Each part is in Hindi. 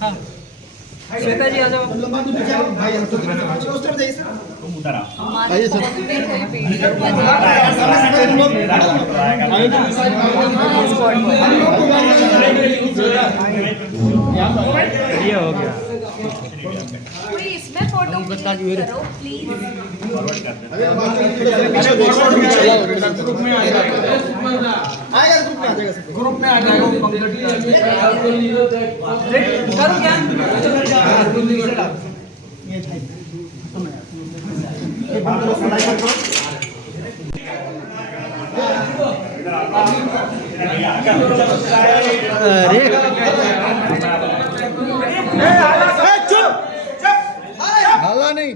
हाँ श्वेता जी आ जाओ। आइए सर। ये हो गया। कोई इसमें फोटो करो प्लीज। ग्रुप में आ जाएगा करो क्या? हाला नहीं।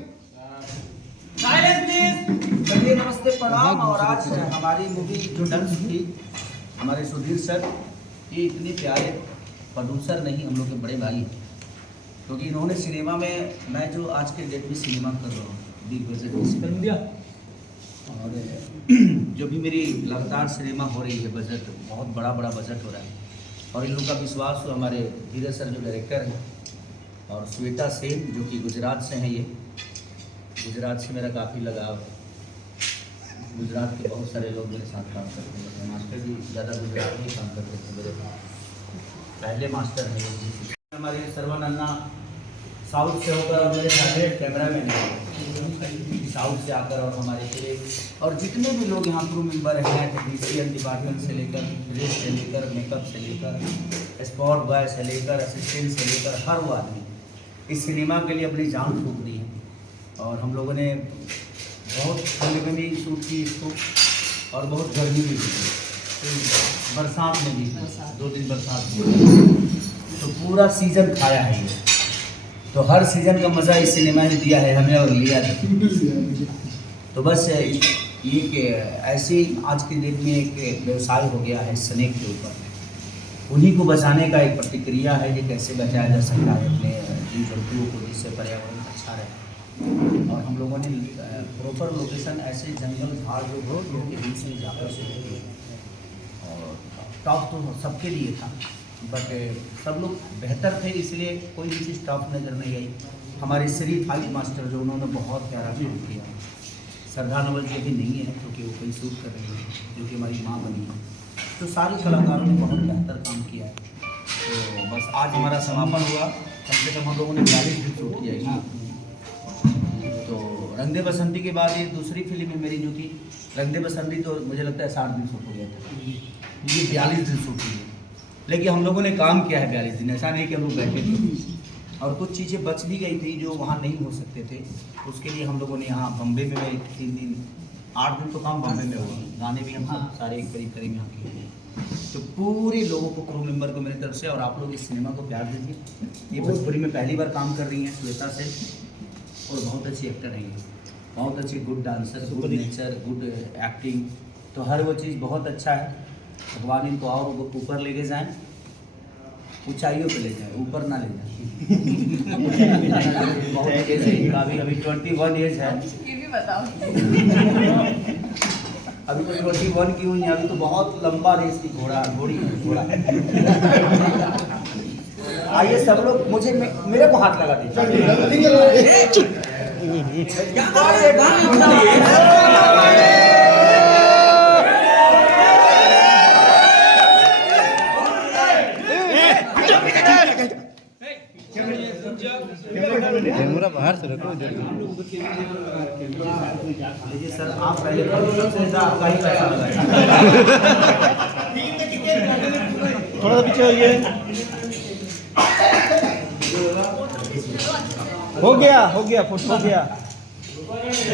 चलिए नमस्ते प्रणाम। और आज हमारी मूवी जो डंस थी हमारे सुधीर सर, ये इतने प्यारे प्रोड्यूसर नहीं, हम लोग के बड़े भाई हैं, क्योंकि इन्होंने सिनेमा में, मैं जो आज के डेट में सिनेमा कर रहा हूँ बिग बजट की सिनेमा, और जो भी मेरी लगातार सिनेमा हो रही है, बजट बहुत बड़ा बजट हो रहा है, और इन लोग का विश्वास हो हमारे धीरज सर जो डायरेक्टर हैं, और श्वेता सेन जो कि गुजरात से हैं। ये गुजरात से मेरा काफ़ी लगाव है, गुजरात के बहुत सारे लोग मेरे साथ काम करते हैं। मास्टर जी ज़्यादा गुजरात में ही काम करते थे, मेरे पहले मास्टर हैं ये। हमारे सर्वानन्ना साउथ से होकर, और मेरे फेवरेट कैमरा मैन हैं साउथ से आकर, और हमारे पूरे और जितने भी लोग यहाँ क्रू मेंबर हैं, टेक्नीशियन डिपार्टमेंट से लेकर, ड्रेस से लेकर, मेकअप से लेकर, स्पॉट बॉय से लेकर, असिस्टेंट से लेकर, हर वो आदमी इस सिनेमा के लिए अपनी जान फूंक दी है। और हम लोगों ने बहुत ठंड में भी शूट की इसको, और बहुत गर्मी में भी, बरसात में भी, 2 दिन बरसात में, तो पूरा सीज़न खाया है ये। तो हर सीज़न का मज़ा इस सिनेमा ने दिया है हमें, और लिया भी। तो बस ये कि ऐसे ही आज की डेट में एक व्यवसाय हो गया है स्नेक के ऊपर, उन्हीं को बचाने का एक प्रतिक्रिया है, ये कैसे बचाया जा सकता है अपने जीव जंतुओं को, जिससे पर्यावरण अच्छा रहे। और हम लोगों ने प्रॉपर लोकेशन ऐसे जंगल झाड़ जो रोड के बीच में जाकर शूट किए, और टॉप तो सबके लिए था, बट सब लोग बेहतर थे, इसलिए कोई भी चीज़ टॉप नज़र नहीं आई। हमारे श्री फाइट मास्टर जो, उन्होंने बहुत प्यारा काम किया। श्रद्धा नवल जी अभी नहीं है क्योंकि वो कहीं शूट कर रही है, जो कि हमारी माँ बनी है। तो सारे कलाकारों ने बहुत बेहतर काम किया है। तो बस आज हमारा समापन हुआ, कम से कम हम लोगों ने 42 दिन शूट किया है। तो रंग दे बसंती के बाद ये दूसरी फिल्म है मेरी, जो कि रंग दे बसंती तो मुझे लगता है 60 दिन शूट हो गया था, ये 42 दिन शूट हुई है। लेकिन हम लोगों ने काम किया है 42 दिन, ऐसा नहीं कि हम लोग बैठे थे। और कुछ चीज़ें बच भी गई थी जो वहाँ नहीं हो सकते थे, उसके लिए हम लोगों ने यहाँ बम्बे में 3 दिन 8 दिन तो काम बम्बे में हुआ, गाने भी हम सब सारे करीब यहाँ किए। तो पूरे लोगों को, क्रू मेंबर को मेरी तरफ से, और आप लोग इस सिनेमा को प्यार दीजिए। ये भोजपुरी में पहली बार काम कर रही हैं श्वेता से, और बहुत अच्छी एक्टर हैं ये, बहुत अच्छी, good dancer, good nature, good acting, तो हर वो चीज़ बहुत अच्छा है। भगवान इनको और ऊपर लेके जाएं, ऊंचाइयों पे ले जाएं, ऊपर ना ले जाएं। बहुत एज है इनका, अभी 21 एज है। ये भी बताओ। अभी तो 21 की हुई है, अभी तो बहुत लंबा रेस की घोड़ी। आइए सब लोग मुझे मेरे को हाथ लगा दीजिए। कैमरा बाहर से रखो इधर। सर आप पहले आपका ही पैसा लगाइए। थोड़ा सा पीछे होइए। हो गया फोटो हो गया।